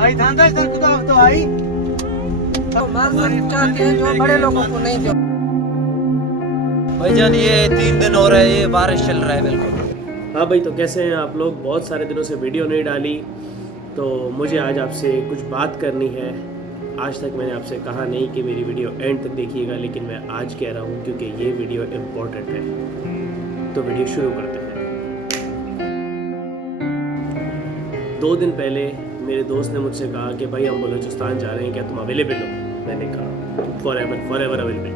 आई था इधर तो आई चाहते हैं जो बड़े लोगों को नहीं दो। भाईजान ये 3 दिन हो रहे हैं, ये बारिश चल रहा है बिल्कुल। हाँ भाई, तो कैसे हैं आप लोग? बहुत सारे दिनों से वीडियो नहीं डाली, तो मुझे आज आपसे कुछ बात करनी है। आज तक मैंने आपसे कहा नहीं कि मेरी वीडियो एंड तक देखिएगा, लेकिन मैं आज कह रहा हूँ क्योंकि ये वीडियो इम्पोर्टेंट है। तो वीडियो शुरू करते हैं। 2 दिन पहले मेरे दोस्त ने मुझसे कहा कि भाई हम बलूचिस्तान जा रहे हैं, क्या तुम अवेलेबल हो? मैंने कहा फॉर एवर अवेलेबल।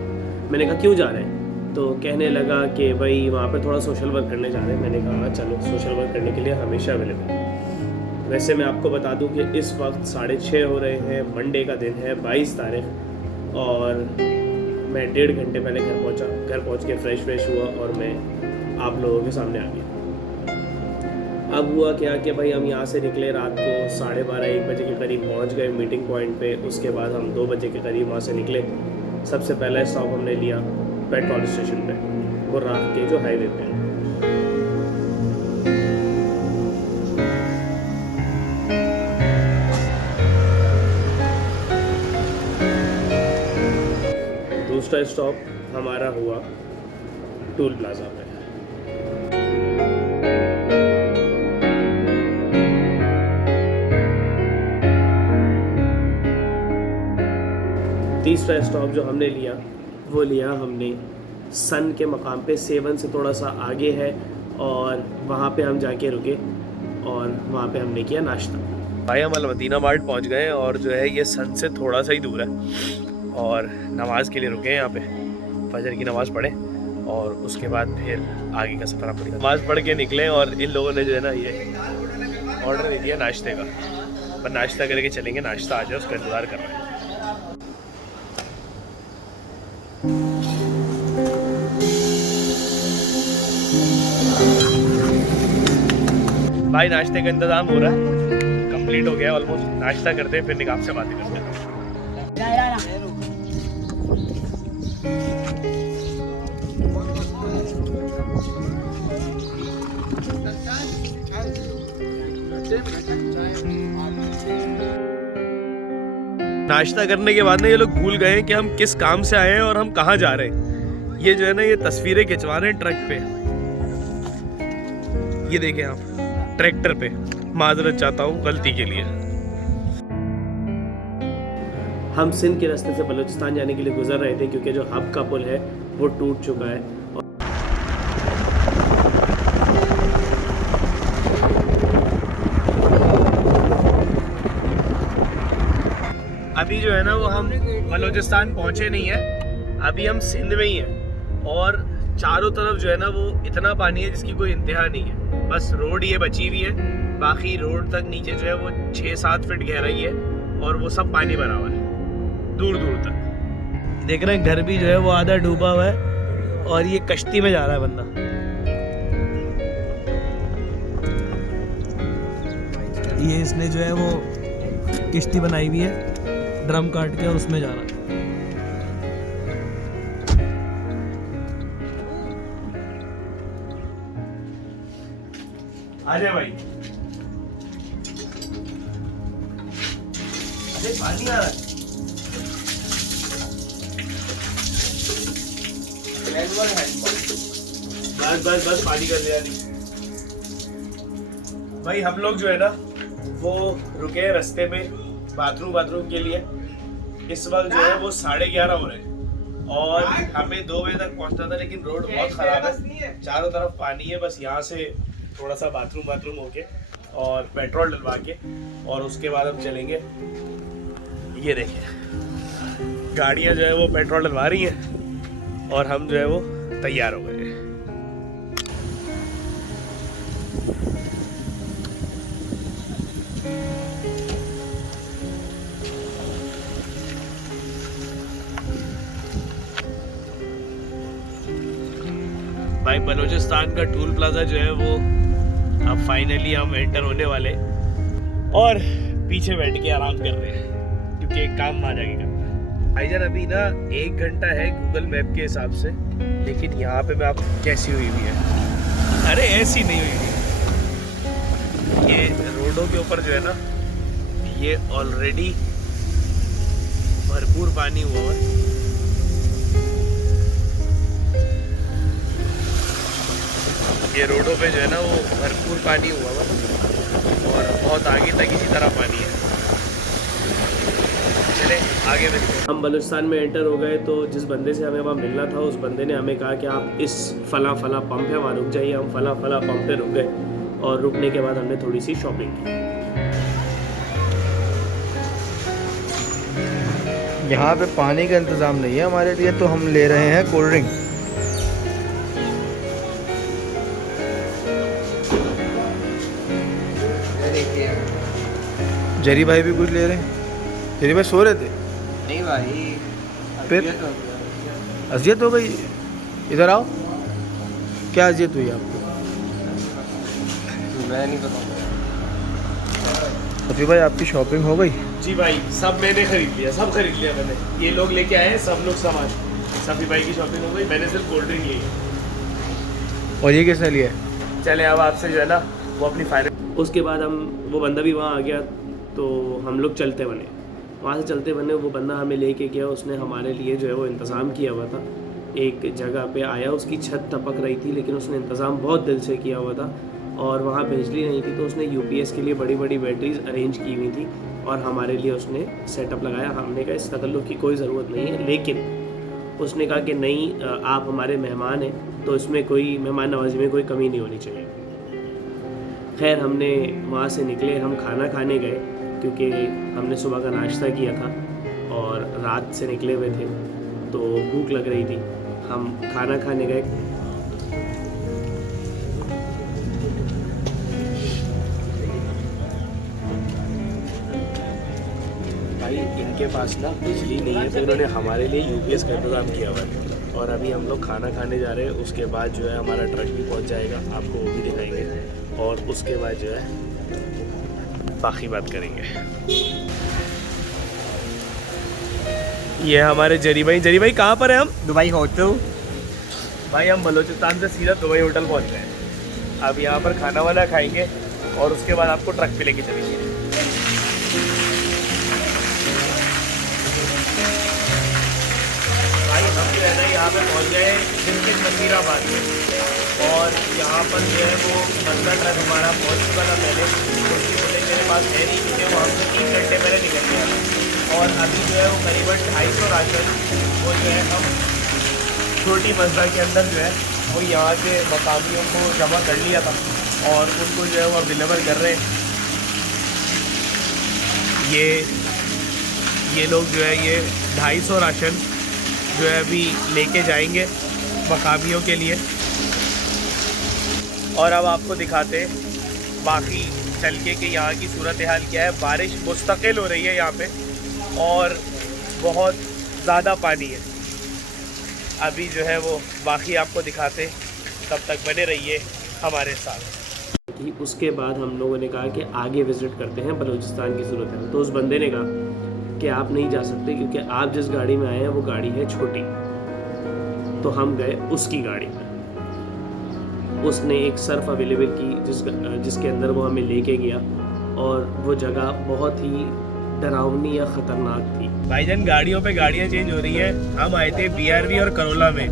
मैंने कहा क्यों जा रहे हैं? तो कहने लगा कि भाई वहाँ पे थोड़ा सोशल वर्क करने जा रहे हैं। मैंने कहा चलो, सोशल वर्क करने के लिए हमेशा अवेलेबल। वैसे मैं आपको बता दूं कि इस वक्त 6:30 हो रहे हैं, मंडे का दिन है 22 तारीख, और मैं 1.5 घंटे पहले घर पहुंचा। घर पहुंच के फ्रेश हुआ और मैं आप लोगों के सामने आ गया। अब हुआ क्या कि भाई हम यहाँ से निकले रात को 12:30-1 बजे के करीब पहुँच गए मीटिंग पॉइंट पे। उसके बाद हम 2 बजे के करीब वहाँ से निकले। सबसे पहला स्टॉप हमने लिया पेट्रोल स्टेशन पे, बुर्राक के जो हाईवे पे। दूसरा स्टॉप हमारा हुआ टूल प्लाजा पे। तीसरा स्टॉप जो हमने लिया वो लिया हमने सन के मकाम पे, 7 से थोड़ा सा आगे है, और वहाँ पे हम जाके रुके और वहाँ पे हमने किया नाश्ता। भाई हम अलमदीना मार्ट पहुँच गए और जो है ये सन से थोड़ा सा ही दूर है, और नमाज के लिए रुके हैं यहाँ पे। फजर की नमाज़ पढ़े और उसके बाद फिर आगे का सफ़र पड़ेगा। नमाज़ पढ़ के निकले और इन लोगों ने जो है ना ये ऑर्डर दे दिया नाश्ते का, पर नाश्ता करके चलेंगे। नाश्ता आ जाए उसका इंतज़ार कर रहे हैं। भाई नाश्ते का इंतज़ाम हो रहा है, कंप्लीट हो गया ऑलमोस्ट। नाश्ता करते हैं फिर निकाह से बातें करते हैं। नाश्ता करने के बाद ना ये लोग भूल गए हैं कि हम किस काम से आए हैं और हम कहाँ जा रहे हैं। ये जो है ना ये तस्वीरें खिंचवा रहे हैं ट्रक पे। ये देखें आप, ट्रैक्टर पे। माजरत चाहता हूँ गलती के लिए। हम सिंध के रास्ते से बलूचिस्तान जाने के लिए गुजर रहे थे, क्योंकि जो हब का पुल है वो टूट चुका है। अभी जो है ना वो हम बलूचिस्तान पहुँचे नहीं है, अभी हम सिंध में ही हैं, और चारों तरफ जो है ना वो इतना पानी है जिसकी कोई इंतहा नहीं है। बस रोड ये बची हुई है, बाकी रोड तक नीचे जो है वो 6-7 फीट गहराई है, और वो सब पानी भरा हुआ है दूर दूर तक। देख रहे हैं घर भी जो है वो आधा डूबा हुआ है, और ये कश्ती में जा रहा है बंदा। ये इसने जो है वो किश्ती बनाई हुई है, ड्रम काट के, और उसमें जा रहा है। आजा भाई। अरे पानी आ रहा है। बस पानी कर दिया। नहीं भाई, हम लोग जो है ना वो रुके हैं रास्ते में बाथरूम के लिए। इस वक्त जो है वो 11:30 हो रहे हैं, और हमें 2 बजे तक पहुंचना था, लेकिन रोड बहुत खराब है, चारों तरफ पानी है। बस यहाँ से थोड़ा सा बाथरूम होके और पेट्रोल डलवा के, और उसके बाद हम चलेंगे। ये देखिए गाड़ियाँ जो है वो पेट्रोल डलवा रही हैं, और हम जो है वो तैयार हो गए। भाई बलूचिस्तान का टूल प्लाजा जो है वो अब फाइनली हम एंटर होने वाले, और पीछे बैठ के आराम कर रहे हैं क्योंकि एक काम आ जाएगा। भाईजान अभी ना 1 घंटा है गूगल मैप के हिसाब से, लेकिन यहाँ पे मैं आप कैसी हुई हुई है। अरे ऐसी नहीं हुई हुई, ये रोडों के ऊपर जो है ना ये ऑलरेडी भरपूर पानी हुआ है। ये रोडों पे जो है ना वो भरपूर पानी हुआ है और बहुत आगे तक इसी तरह पानी है। चले आगे बढ़ते हैं। हम बलूचिस्तान में एंटर हो गए तो जिस बंदे से हमें वहाँ मिलना था उस बंदे ने हमें कहा कि आप इस फला पंप है वहाँ रुक जाइए। हम फला पंप पे रुक गए और रुकने के बाद हमने थोड़ी सी शॉपिंग की। यहाँ पे पानी का इंतज़ाम नहीं है हमारे लिए, तो हम ले रहे हैं कोल्ड ड्रिंक। जरी भाई भी कुछ ले रहे हैं। जरी भाई सो रहे थे, नहीं भाई, फिर अजियत हो गई। इधर आओ, क्या अजियत हुई आपको? मैं नहीं बताऊंगा। सफ़ी भाई आपकी शॉपिंग हो गई? जी भाई सब मैंने खरीद लिया, सब खरीद लिया मैंने। ये लोग लेके आए हैं सब लोग सामान। सफ़ी भाई की शॉपिंग हो गई, मैंने सिर्फ कोल्ड ड्रिंक ली। और ये किसने लिया? चले अब आपसे जो है ना वो अपनी फाइनल। उसके बाद वो बंदा भी वहाँ आ गया तो हम लोग चलते बने। वहाँ से चलते बने वो बंदा हमें लेके गया। उसने हमारे लिए जो है वो इंतज़ाम किया हुआ था। एक जगह पे आया, उसकी छत टपक रही थी लेकिन उसने इंतज़ाम बहुत दिल से किया हुआ था और वहाँ बिजली नहीं थी तो उसने यूपीएस के लिए बड़ी बड़ी बैटरीज अरेंज की हुई थी और हमारे लिए उसने सेटअप लगाया। हमने कहा इस तकल्लुफ़ की कोई ज़रूरत नहीं है, लेकिन उसने कहा कि नहीं आप हमारे मेहमान हैं तो इसमें कोई मेहमान नवाजी में कोई कमी नहीं होनी चाहिए। खैर हमने वहाँ से निकले, हम खाना खाने गए क्योंकि हमने सुबह का नाश्ता किया था और रात से निकले हुए थे तो भूख लग रही थी। हम खाना खाने गए। भाई इनके पास ना बिजली नहीं है तो इन्होंने हमारे लिए यूपीएस का इंतज़ाम किया हुआ है और अभी हम लोग खाना खाने जा रहे हैं। उसके बाद जो है हमारा ट्रक भी पहुंच जाएगा, आपको वो भी दिखाएंगे और उसके बाद जो है बाकी बात करेंगे। ये हमारे जरी भाई कहाँ पर है हम? Dubai hotel. भाई हम बलूचिस्तान से सीधा दुबई होटल पहुंच गए हैं। अब यहाँ पर खाना वाना खाएंगे और उसके बाद आपको ट्रक पे लेके चलेंगे। भाई हम जो है ना यहाँ पे पहुँच गए नसीराबाद में और यहाँ पर जो है वो बंदा ट्रक हमारा पहुँच चुका था पहले। उसकी फुटेज मेरे पास है नहीं क्योंकि वो हमसे 3 घंटे पहले निकल गया और अभी जो है वो करीबन 250 राशन वो जो है हम छोटी मस्जिद के अंदर जो है वो यहाँ के मकामियों को जमा कर लिया था और उनको जो है वो अब डिलीवर कर रहे हैं। ये लोग जो है ये 250 राशन जो है अभी लेके जाएंगे मकामियों के लिए और अब आपको दिखाते हैं बाकी चल के कि यहाँ की सूरत हाल क्या है। बारिश मुस्तकिल हो रही है यहाँ पे और बहुत ज़्यादा पानी है। अभी जो है वो बाकी आपको दिखाते, तब तक बने रहिए हमारे साथ। उसके बाद हम लोगों ने कहा कि आगे विज़िट करते हैं बलूचिस्तान की सूरत हाल। तो उस बंदे ने कहा कि आप नहीं जा सकते क्योंकि आप जिस गाड़ी में आए हैं वो गाड़ी है छोटी। तो हम गए उसकी गाड़ी में। उसने एक सर्फ अवेलेबल की जिसके अंदर वो हमें लेके गया और वो जगह बहुत ही डरावनी या ख़तरनाक थी। भाईजान गाड़ियों पे गाड़ियाँ चेंज हो रही हैं। हम आए थे BRV और करोला में।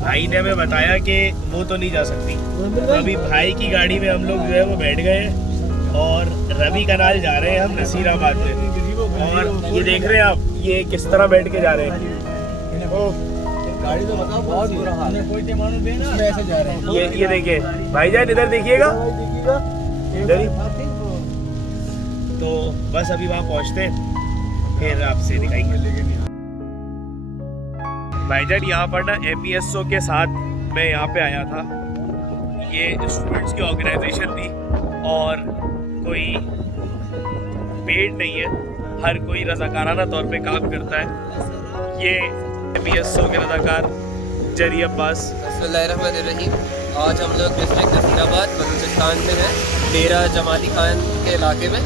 भाई ने हमें बताया कि वो तो नहीं जा सकती। तो अभी भाई की गाड़ी में हम लोग जो है वो बैठ गए और रवि कनाल जा रहे हैं हम नसीराबाद में। और ये देख रहे हैं आप ये किस तरह बैठ के जा रहे हैं। गाड़ी तो बताओ बहुत बुरा हाल है। कोई मानो दे ना ऐसे जा रहे हैं। ये देखिए भाईजान इधर देखिएगा इधर ही। तो बस अभी वहाँ पहुँचते फिर आपसे दिखाएंगे। भाईजान यहाँ पर ना MESO के साथ मैं यहाँ पे आया था। ये स्टूडेंट्स की ऑर्गेनाइजेशन थी और कोई पेड नहीं है, हर कोई रज़ाकाराना तौर पे काम करता है। ये MESO के रज़ाकार जरी अब्बास। बिस्मिल्लाहिर्रहमानिर्रहीम। आज हम लोग डिस्ट्रिक्ट नसीराबाद बलूचिस्तान में हैं, डेरा जमाती खान के इलाके में।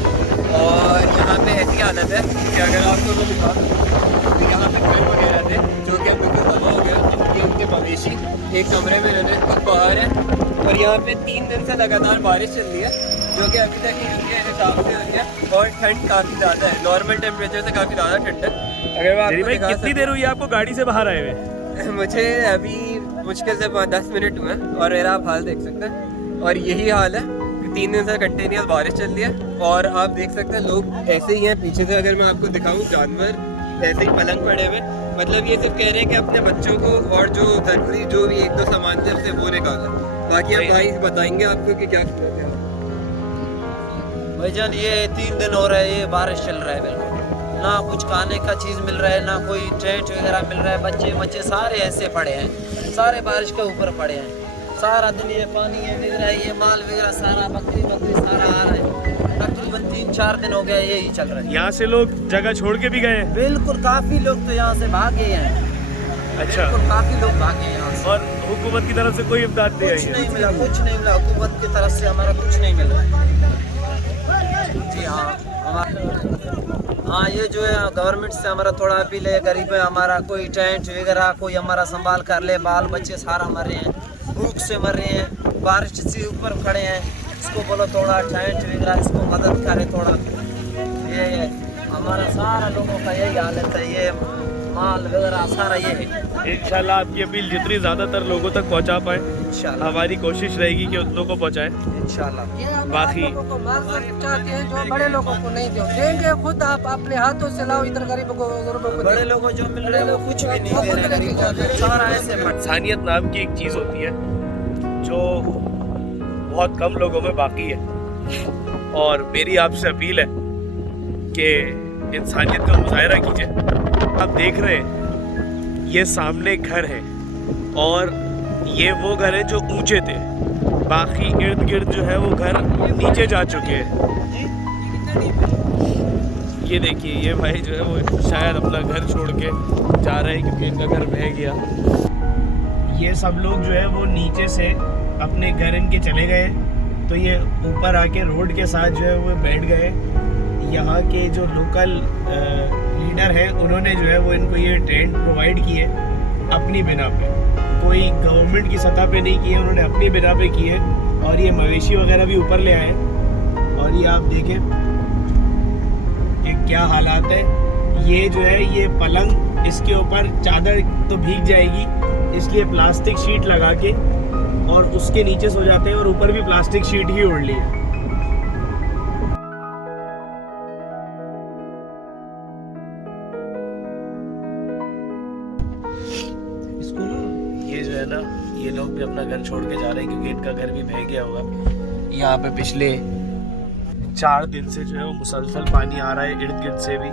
और यहाँ पे ऐसी हालत है कि अगर आपको मैं दिखा दूँ तो यहाँ पे घर वगैरह थे जो कि अब बिल्कुल तबाह हो गया। उनके मवेशी एक कमरे में रहने खुद बाहर है और यहाँ पे 3 दिन से लगातार बारिश चल रही है जो कि अभी तक के हिसाब से हुई है, और ठंड काफ़ी ज़्यादा है, नॉर्मल टेम्परेचर से काफ़ी ज़्यादा ठंड है। अगर मैं आपको दिखा कितनी देर हुई आपको गाड़ी से बाहर आए हुए? मुझे अभी मुश्किल से 10 मिनट हुए हैं और मेरा आप हाल देख सकते हैं। और यही हाल है, 3 दिन से कंटिन्यूस बारिश चल रही है और आप देख सकते हैं लोग ऐसे ही हैं। पीछे से अगर मैं आपको दिखाऊं, जानवर ऐसे ही पलंग पड़े हुए, मतलब ये सिर्फ कह रहे हैं कि अपने बच्चों को और जो ज़रूरी जो भी 1-2 सामान थे उससे वो निकाला। बाकी हम भाई बताएंगे आपको कि क्या है। भाईजान ये 3 दिन हो रहे हैं, ये बारिश चल रहा है बिल्कुल, ना कुछ खाने का चीज़ मिल रहा है, ना कोई टेंट वगैरह मिल रहा है। बच्चे सारे ऐसे पड़े हैं, सारे बारिश के ऊपर पड़े हैं। सारा दिन ये पानी है मिल रहा है, ये माल वगैरह सारा बकरी सारा आ रहा है। तकरीबन 3-4 दिन हो गया यही चल रहा है। यहाँ से लोग जगह छोड़ के भी गए हैं? बिल्कुल, काफ़ी लोग तो यहाँ से भागे हैं। अच्छा, काफ़ी लोग भागे हैं यहाँ से। और हुकूमत की तरफ से कोई इमदाद नहीं आई कुछ है? नहीं मिला, कुछ नहीं मिला हुकूमत की तरफ से, हमारा कुछ नहीं मिला। जी हाँ, हाँ ये जो है गवर्नमेंट से हमारा थोड़ा अपील है, गरीब है हमारा, कोई टेंट वगैरह कोई हमारा संभाल कर ले। बाल बच्चे सारा मर रहे हैं, भूख से मर रहे हैं, बारिश से ऊपर खड़े हैं। इसको बोलो थोड़ा टेंट वगैरह इसको मदद करे थोड़ा। ये हमारा सारा लोगों का यही हालत है, ये माल वगैरह सारा ये है। इंशाल्लाह आपकी अपील जितनी ज़्यादातर लोगों तक पहुँचा पाए, इंशाल्लाह हमारी कोशिश रहेगी कि उन लोगों को पहुँचाएं। इंशाल्लाह। बाकी लोगों को मार्क्स चाहते हैं जो बड़े लोगों को नहीं देंगे, खुद आप अपने हाथों से लाओ, इधर गरीबों को बड़े लोगों जो मिल रहे हैं वो कुछ भी नहीं दे रहे हैं, सारा ऐसे इंसानियत नाम की एक चीज़ होती है जो बहुत कम लोगों में बाकी है, और मेरी आपसे अपील है कि इंसानियत का मुजाहरा कीजिए। आप देख रहे हैं ये सामने घर है, और ये वो घर है जो ऊंचे थे, बाकी इर्द गिर्द जो है वो घर नीचे जा चुके हैं। ये देखिए, ये भाई जो है वो शायद अपना घर छोड़ के जा रहे हैं क्योंकि इनका घर बह गया। ये सब लोग जो है वो नीचे से अपने घर इनके चले गए, तो ये ऊपर आके रोड के साथ जो है वो बैठ गए। यहाँ के जो लोकल लीडर हैं उन्होंने जो है वो इनको ये टेंट प्रोवाइड किए अपनी बिना पे, कोई गवर्नमेंट की सतह पे नहीं किए, उन्होंने अपनी बिना पे किए। और ये मवेशी वगैरह भी ऊपर ले आए, और ये आप देखें ये क्या हालात है। ये जो है ये पलंग, इसके ऊपर चादर तो भीग जाएगी, इसलिए प्लास्टिक शीट लगा के और उसके नीचे सो जाते हैं, और ऊपर भी प्लास्टिक शीट ही ओढ़ ली है। ये जो है ना, ये लोग भी अपना घर छोड़ के जा रहे हैं क्योंकि इनका घर भी बह गया होगा। यहाँ पे पिछले 4 दिन से जो है वो मुसलसल पानी आ रहा है इर्द गिर्द से भी,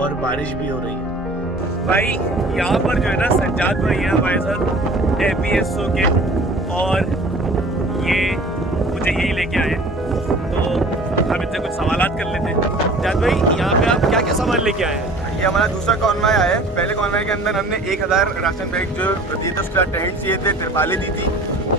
और बारिश भी हो रही है। भाई यहाँ पर जो है ना सज्जाद भाई हैं हमारे साथ APSO के, और ये मुझे यही लेके आए, तो हम इनसे कुछ सवालात कर लेते हैं। सज्जाद भाई, यहाँ पे आप क्या क्या सामान लेके आए हैं? ये हमारा दूसरा कॉन्वॉय आया है। पहले कॉन्वॉय के अंदर हमने 1000 राशन बैग जो दिए थे, उसके बाद टेंट दिए थे, तिरपालें दी थी।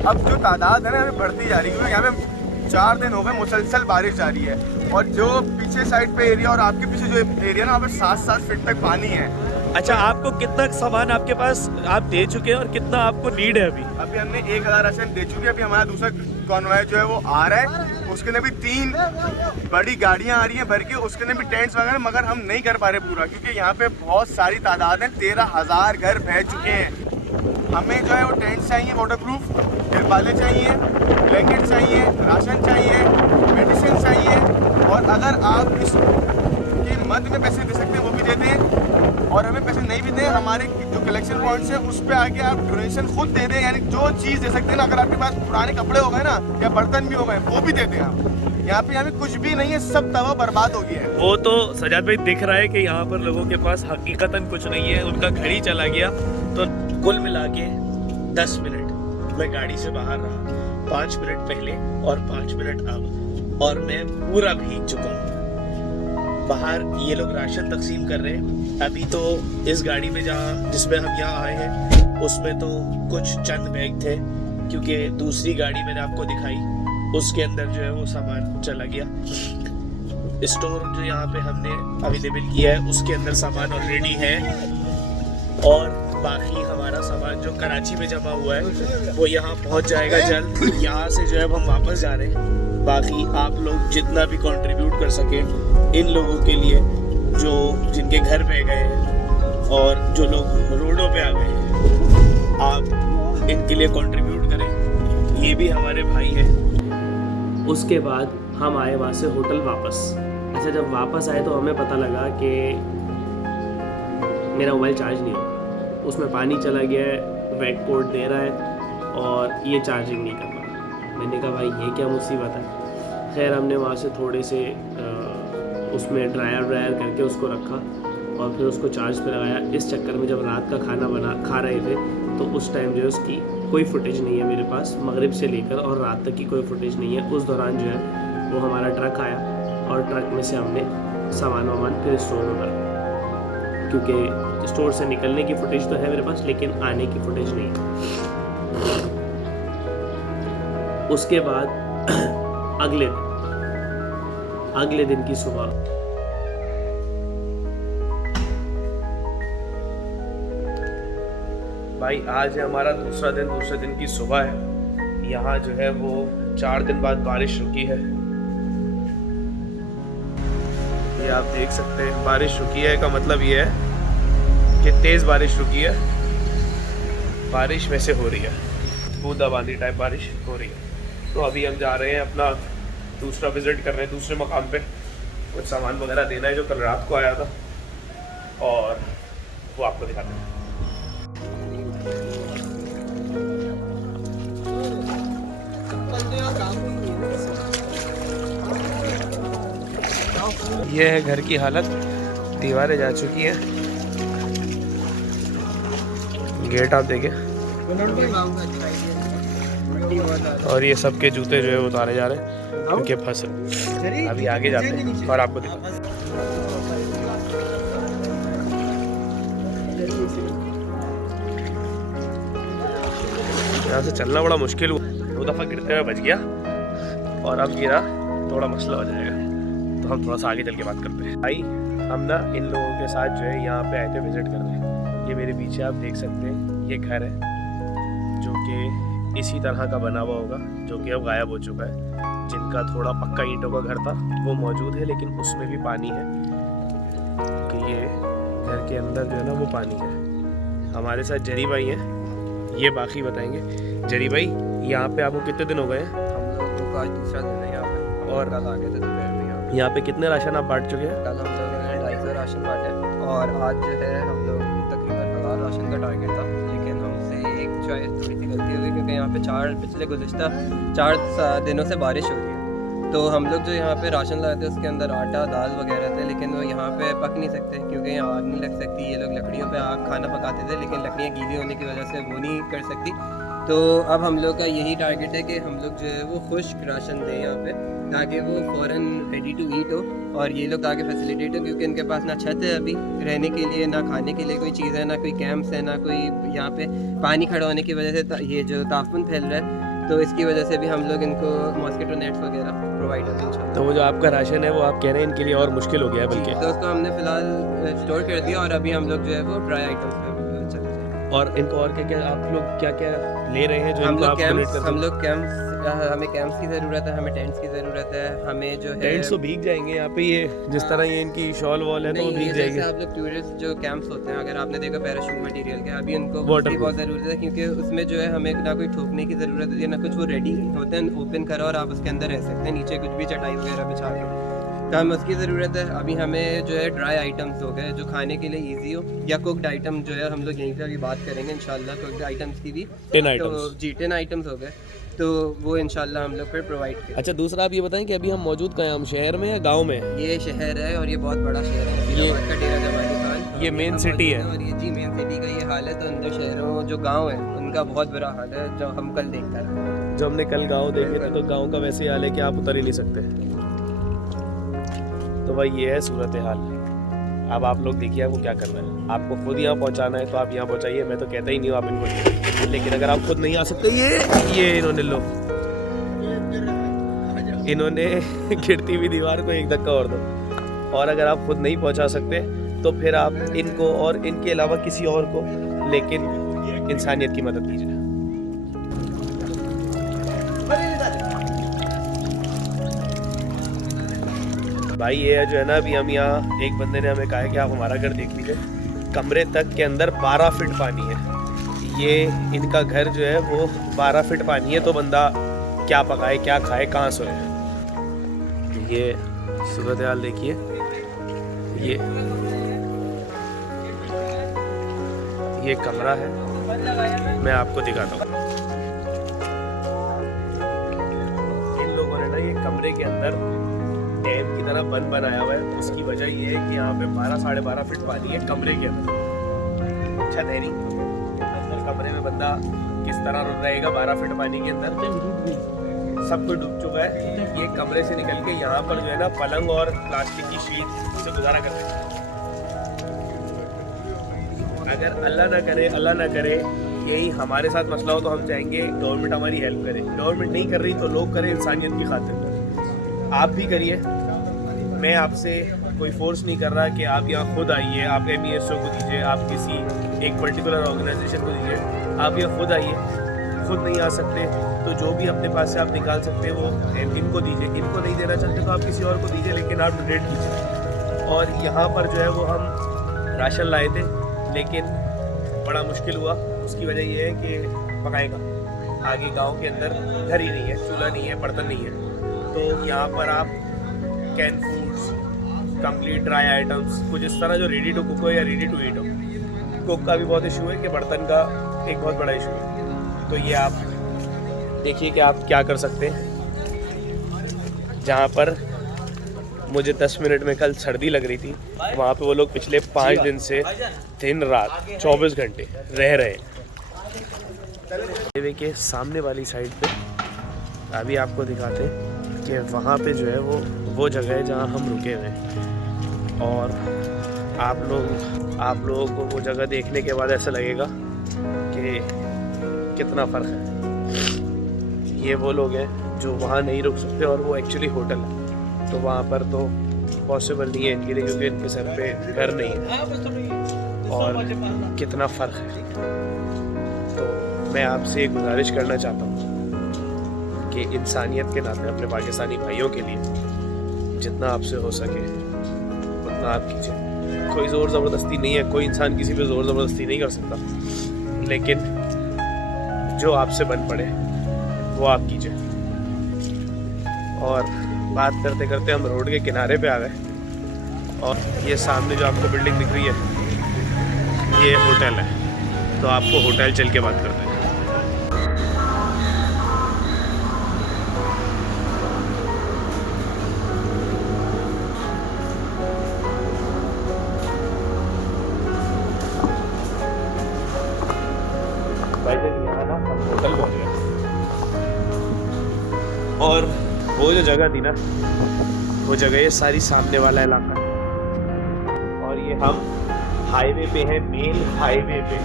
अब जो तादाद है ना हमें बढ़ती जा रही है, क्योंकि यहाँ पे 4 दिन हो गए मुसलसल बारिश जारी है, और जो पीछे साइड पे एरिया और आपके पीछे जो एरिया ना, वहाँ पे 7-7 फीट तक पानी है। अच्छा, आपको कितना सामान आपके पास आप दे चुके हैं और कितना आपको नीड है अभी? अभी हमने 1000 राशन दे चुके हैं। अभी हमारा दूसरा कॉन्वॉय जो है वो आ रहा है, उसके अंदर भी 3 बड़ी गाड़ियाँ आ रही हैं भर के, उसके अंदर भी टेंट्स वगैरह, मगर हम नहीं कर पा रहे पूरा, क्योंकि यहाँ पे बहुत सारी तादाद है। 13,000 घर बह चुके हैं। हमें जो है वो टेंट चाहिए, वाटरप्रूफ, तिरपालें चाहिए, ब्लैंकेट चाहिए, राशन चाहिए, मेडिसिन चाहिए, और अगर आप इसके मध्य में पैसे दे सकते हैं वो भी दे दें, और हमें पैसे नहीं भी दें, हमारे जो कलेक्शन पॉइंट्स हैं उस पर आके आप डोनेशन खुद दे दें। यानी जो चीज़ दे सकते हैं ना, अगर आपके पास पुराने कपड़े हो गए ना, या बर्तन भी हो गए, वो भी दे दें आप। यहाँ पे कुछ भी नहीं है, सब तवा बर्बाद हो गया है। वो तो सजाद भाई दिख रहा है कि यहाँ पर लोगों के पास हकीकतन कुछ नहीं है, उनका घर ही चला गया। तो कुल मिला के 10 मिनट मैं गाड़ी से बाहर रहा, 5 मिनट पहले और 5 मिनट अब, और मैं पूरा भीग चुका हूँ। बाहर ये लोग राशन तकसीम कर रहे हैं। अभी तो इस गाड़ी में जिसमें हम यहाँ आए हैं, उसमें तो कुछ चंद बैग थे, क्योंकि दूसरी गाड़ी मैंने आपको दिखाई, उसके अंदर जो है वो सामान चला गया। स्टोर जो यहाँ पे हमने अवेलेबल किया है उसके अंदर सामान ऑलरेडी है, और बाकी हमारा सामान जो कराची में जमा हुआ है वो यहाँ पहुँच जाएगा जल्द। यहाँ से जो है हम वापस जा रहे हैं। बाकी आप लोग जितना भी कंट्रीब्यूट कर सके इन लोगों के लिए जो जिनके घर बह गए हैं और जो लोग रोडों पे आ गए हैं, आप इनके लिए कंट्रीब्यूट करें। ये भी हमारे भाई हैं। उसके बाद हम आए वहाँ से होटल वापस। अच्छा, जब वापस आए तो हमें पता लगा कि मेरा मोबाइल चार्ज नहीं है, उसमें पानी चला गया है, वेट कोड दे रहा है और ये चार्जिंग नहीं कर रहा। मैंने कहा भाई ये क्या मुसीबत है। खैर हमने वहाँ से थोड़े से उसमें ड्रायर करके उसको रखा और फिर उसको चार्ज पे लगाया। इस चक्कर में जब रात का खाना खा रहे थे तो उस टाइम जो है उसकी कोई फुटेज नहीं है मेरे पास, मगरिब से लेकर और रात तक की कोई फुटेज नहीं है। उस दौरान जो है वो हमारा ट्रक आया और ट्रक में से हमने सामान फिर स्टोर में भरा, क्योंकि स्टोर से निकलने की फुटेज तो है मेरे पास लेकिन आने की फुटेज नहीं है। उसके बाद अगले दिन की सुबह भाई आज है हमारा दूसरे दिन की सुबह है। यहाँ जो है वो 4 दिन बाद बारिश रुकी है। ये आप देख सकते हैं बारिश रुकी है का मतलब ये है कि तेज़ बारिश रुकी है। बारिश वैसे हो रही है, बूंदाबांदी टाइप बारिश हो रही है। तो अभी हम जा रहे हैं अपना दूसरा विजिट कर रहे हैं दूसरे मकाम पे। कुछ सामान वगैरह देना है जो कल रात को आया था और वो आपको दिखाते हैं। ये है घर की हालत, दीवारें जा चुकी हैं। गेट आप देखें और ये सबके जूते जो है उतारे जा रहे हैं क्योंकि फंसे। अभी आगे जाते हैं और आपको दिखाते हैं। यहाँ से चलना बड़ा मुश्किल हुआ, 2 दफ़ा गिरते हुए बच गया और अब गिरा, थोड़ा मसला हो जाएगा। तो हम थोड़ा सा आगे चल के बात करते हैं। भाई हम ना इन लोगों के साथ जो है यहाँ पे आए थे विजिट करने। ये मेरे पीछे आप देख सकते हैं ये घर है जो कि इसी तरह का बना हुआ होगा, जो कि अब गायब हो चुका है। जिनका थोड़ा पक्का ईंटों का घर था वो मौजूद है लेकिन उसमें भी पानी है कि ये घर के अंदर जो है ना वो पानी है। हमारे साथ जरी भाई हैं, ये बाकी बताएंगे। जरी भाई यहाँ पे आपको कितने दिन हो गए हैं? हम लोगों का आज दूसरा दिन है यहाँ पे और कल आ गए थे दोपहर में। यहाँ पे कितने राशन आप बांट चुके हैं? कल हम लोगों ने 250 राशन बांटे और आज जो है हम लोग तकरीबन 1000 राशन का टारगेट था, लेकिन हमसे एक थोड़ी सी गलती हो गई क्योंकि यहाँ पे पिछले गुज़िश्ता 4 दिनों से बारिश हो रही है। तो हम लोग जो यहाँ पे राशन लाए थे उसके अंदर आटा दाल वगैरह थे, लेकिन वो यहाँ पे पक नहीं सकते क्योंकि यहाँ आग नहीं लग सकती। ये लोग लकड़ियों पे आग खाना पकाते थे लेकिन लकड़ियाँ गीली होने की वजह से वो नहीं कर सकती। तो अब हम लोग का यही टारगेट है कि हम लोग जो है वो खुश्क राशन दें यहाँ पे, ताकि वो फ़ौरन रेडी टू ईट हो और ये लोग आगे फैसिलिटेट हो, क्योंकि इनके पास ना छत है अभी रहने के लिए, ना खाने के लिए कोई चीज़ है, ना कोई कैंप्स है, ना कोई यहाँ पे पानी खड़ा होने की वजह से ये जो ताफुन फैल रहा है। तो इसकी वजह से भी हम लोग इनको मॉस्किटो नेट्स वगैरह प्रोवाइड होते हैं। तो वो जो आपका राशन है वो आप कह रहे हैं इनके लिए और मुश्किल हो गया है बल्कि? तो उसको हमने फ़िलहाल स्टोर कर दिया और अभी हम लोग जो है वो ड्राई आइटम्स पे चले जाएंगे। और इनको और क्या आप लोग क्या ले रहे हैं जो हम इनको लोग आप कैंप्स हमें कैंप्स की ज़रूरत है, हमें टेंट्स की ज़रूरत है, हमें जो है टेंट्स तो भीग जाएंगे यहाँ पे। ये जिस तरह ये इनकी शॉल वॉल है तो वो भीग जाएंगे। आप लोग टूरिस्ट जो कैंप्स होते हैं, अगर आपने देखा पैराशूट मटेरियल के, अभी उनको Waterproof। बहुत ज़रूरत है क्योंकि उसमें जो है हमें ना कोई ठोकने की ज़रूरत होती है ना कुछ। वो रेडी होते हैं, ओपन करो और आप उसके अंदर रह सकते हैं, नीचे कुछ भी चटाई वगैरह बिछा के। तो हमें उसकी ज़रूरत है। अभी हमें जो है ड्राई आइटम्स हो गए जो खाने के लिए ईजी हो, या कुकड आइटम जो है हम लोग यहीं पर अभी बात करेंगे इंशाल्लाह कुकड आइटम्स की भी। 10 तो जी 10 आइटम्स हो गए, तो वो इंशाल्लाह हम लोग फिर प्रोवाइड करें। अच्छा, दूसरा आप ये बताएं कि अभी हम मौजूद कहाँ हैं? हम शहर में या गांव में? ये शहर है और ये बहुत बड़ा शहर है, नसीराबाद का डेरा जमाली खान। ये मेन सिटी है और ये जी मेन सिटी का ये हाल है। तो अंदर शहरों जो गांव है उनका बहुत बुरा हाल है जो हम कल देखते हैं। जो हमने कल गांव देखे थे तो गांव का वैसे हाल है कि आप उतर ही नहीं सकते। तो भाई ये है सूरत हाल। अब आप लोग देखिए आपको क्या करना है। आपको खुद यहाँ पहुँचाना है तो आप यहाँ पहुँचाइए, मैं तो कहता ही नहीं हूँ आप इनको। लेकिन अगर आप खुद नहीं आ सकते, ये इन्होंने इन्होंने गिरती हुई दीवार को एक धक्का और दो। और अगर आप खुद नहीं पहुँचा सकते तो फिर आप इनको और इनके अलावा किसी और को लेकिन इंसानियत की मदद कीजिए। भाई ये जो है ना, अभी हम यहाँ, एक बंदे ने हमें कहा है कि आप हमारा घर देख लीजिए, कमरे तक के अंदर 12 फीट पानी है। ये इनका घर जो है वो 12 फीट पानी है, तो बंदा क्या पकाए, क्या खाए, कहाँ सोए। ये सूरत हाल देखिए, ये कमरा है, मैं आपको दिखाता हूँ। इन लोगों ने ना ये कमरे के अंदर डैम की तरह बंद बनाया हुआ है। उसकी वजह ये है कि यहाँ पे 12 साढ़े 12 फीट पानी है कमरे के अंदर। छत है नहीं, अंदर कमरे में बंदा किस तरह रहेगा 12 फीट पानी के अंदर। सब कुछ डूब चुका है। ये कमरे से निकल के यहाँ पर जो है ना पलंग और प्लास्टिक की शीट से गुजारा करते हैं। अगर अल्लाह ना करे यही हमारे साथ मसला हो, तो हम चाहेंगे गवर्नमेंट हमारी हेल्प करे। गवर्नमेंट नहीं कर रही तो लोग करें इंसानियत की खातिर। आप भी करिए, मैं आपसे कोई फोर्स नहीं कर रहा कि आप यहाँ खुद आइए, आप MESO को दीजिए, आप किसी एक पर्टिकुलर ऑर्गेनाइजेशन को दीजिए, आप यहाँ खुद आइए। खुद नहीं आ सकते तो जो भी अपने पास से आप निकाल सकते हैं वो इनको दीजिए। इनको नहीं देना चाहते तो आप किसी और को दीजिए, लेकिन आप डोनेट कीजिए। और यहाँ पर जो है वो हम राशन लाए थे, लेकिन बड़ा मुश्किल हुआ। उसकी वजह ये है कि पकाएगा, आगे गांव के अंदर घर ही नहीं है, चूल्हा नहीं है, बर्तन नहीं है। तो यहाँ पर आप can foods, complete dry items, कुछ इस तरह जो रेडी टू कुक हो या रेडी टू ईट हो। कुक का भी बहुत इशू है कि बर्तन का एक बहुत बड़ा इशू है। तो ये आप देखिए कि आप क्या कर सकते हैं। जहाँ पर मुझे 10 मिनट में कल सर्दी लग रही थी, वहाँ पे वो लोग पिछले 5 दिन से दिन रात 24 घंटे रह रहे हैं। हाईवे के सामने वाली साइड पे अभी आपको दिखाते हैं कि वहाँ पे जो है वो जगह है जहाँ हम रुके हुए हैं। और आप लोगों को वो जगह देखने के बाद ऐसा लगेगा कि कितना फ़र्क है। ये वो लोग हैं जो वहाँ नहीं रुक सकते और वो एक्चुअली होटल है, तो वहाँ पर तो पॉसिबल नहीं है इनके लिए, क्योंकि इनके सर पे घर नहीं है। और कितना फ़र्क है। तो मैं आपसे एक गुजारिश करना चाहता हूँ कि इंसानियत के नाते अपने पाकिस्तानी भाइयों के लिए जितना आपसे हो सके उतना आप कीजिए। कोई ज़ोर ज़बरदस्ती नहीं है, कोई इंसान किसी पे ज़ोर ज़बरदस्ती नहीं कर सकता, लेकिन जो आपसे बन पड़े वो आप कीजिए। और बात करते करते हम रोड के किनारे पे आ गए, और ये सामने जो आपको बिल्डिंग दिख रही है ये होटल है। तो आपको होटल चल के बात करते हैं। होटल पहुंच गए, और वो जो जगह थी ना, वो जगह ये सारी सामने वाला इलाका, और ये हम हाईवे पे हैं, मेन हाईवे पे।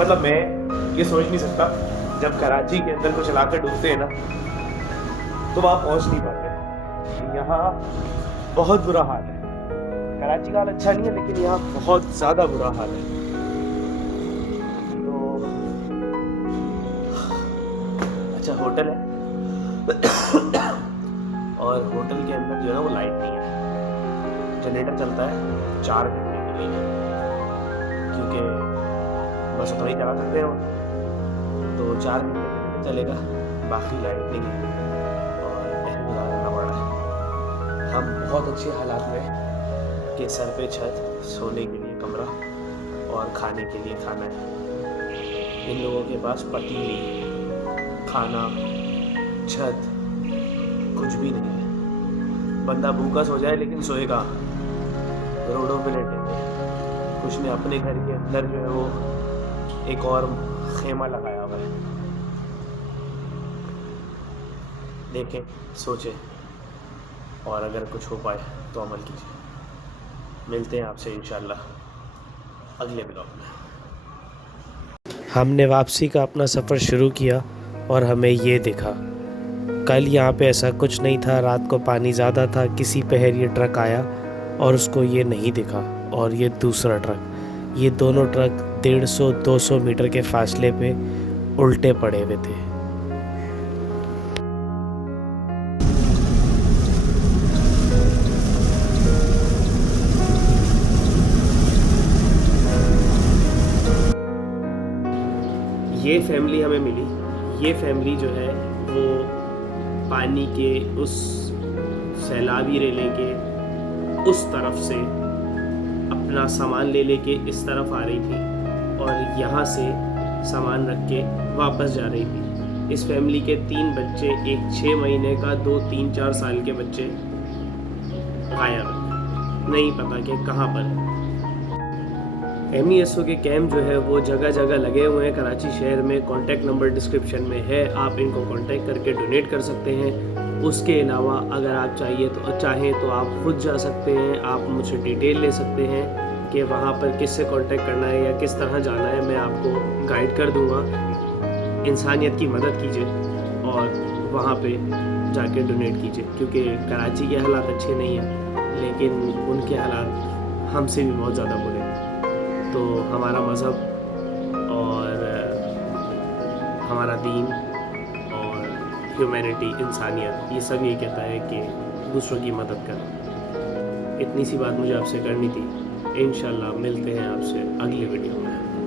मतलब मैं ये सोच नहीं सकता, जब कराची के अंदर कुछ इलाके डूबते हैं ना तो वहाँ पहुँच नहीं पाते। यहाँ बहुत बुरा हाल है। कराची का हाल अच्छा नहीं है, लेकिन यहाँ बहुत ज़्यादा बुरा हाल है। अच्छा होटल है और होटल के अंदर जो है ना वो लाइट नहीं है। जनरेटर चलता है 4 घंटे के लिए, क्योंकि बस उतना ही चला सकते हैं, तो 4 घंटे चलेगा, बाकी लाइट नहीं है और ऐसे गुजारा करना पड़ रहा है। हम बहुत अच्छे हालात में कि सर पे छत, सोने के लिए कमरा और खाने के लिए खाना है। इन लोगों के पास पतीली, खाना, छत कुछ भी नहीं है। बंदा भूखा सो जाए लेकिन सोएगा रोडों पे लेटे। कुछ ने अपने घर के अंदर जो है वो एक और खेमा लगाया हुआ है। देखें, सोचें, और अगर कुछ हो पाए तो अमल कीजिए। मिलते हैं आपसे इंशाल्लाह अगले ब्लॉग में। हमने वापसी का अपना सफ़र शुरू किया और हमें ये दिखा। कल यहाँ पे ऐसा कुछ नहीं था, रात को पानी ज़्यादा था। किसी पहर ये ट्रक आया और उसको ये नहीं दिखा, और ये दूसरा ट्रक। ये दोनों ट्रक 150-200 मीटर के फासले पे उल्टे पड़े हुए थे। ये फैमिली हमें मिली। ये फैमिली जो है वो पानी के उस सैलाबी रेले के उस तरफ से अपना सामान ले लेके इस तरफ आ रही थी और यहाँ से सामान रख के वापस जा रही थी। इस फैमिली के 3 बच्चे, एक 6 महीने का, 2 3 4 साल के बच्चे गायब हैं, नहीं पता कि कहाँ पर है। MESO के कैंप जो है वो जगह जगह लगे हुए हैं कराची शहर में। कॉन्टैक्ट नंबर डिस्क्रिप्शन में है, आप इनको कॉन्टैक्ट करके डोनेट कर सकते हैं। उसके अलावा अगर आप चाहें तो आप खुद जा सकते हैं, आप मुझसे डिटेल ले सकते हैं कि वहाँ पर किससे कांटेक्ट करना है या किस तरह जाना है, मैं आपको गाइड कर दूँगा। इंसानियत की मदद कीजिए और वहाँ पे जाके डोनेट कीजिए, क्योंकि कराची के हालात अच्छे नहीं हैं लेकिन उनके हालात हमसे भी बहुत ज़्यादा बुरे हैं। तो हमारा मज़हब और हमारा दीन और ह्यूमैनिटी, इंसानियत, ये सब ये कहता है कि दूसरों की मदद करें। इतनी सी बात मुझे आपसे करनी थी। इंशाल्लाह मिलते हैं आपसे अगली वीडियो में।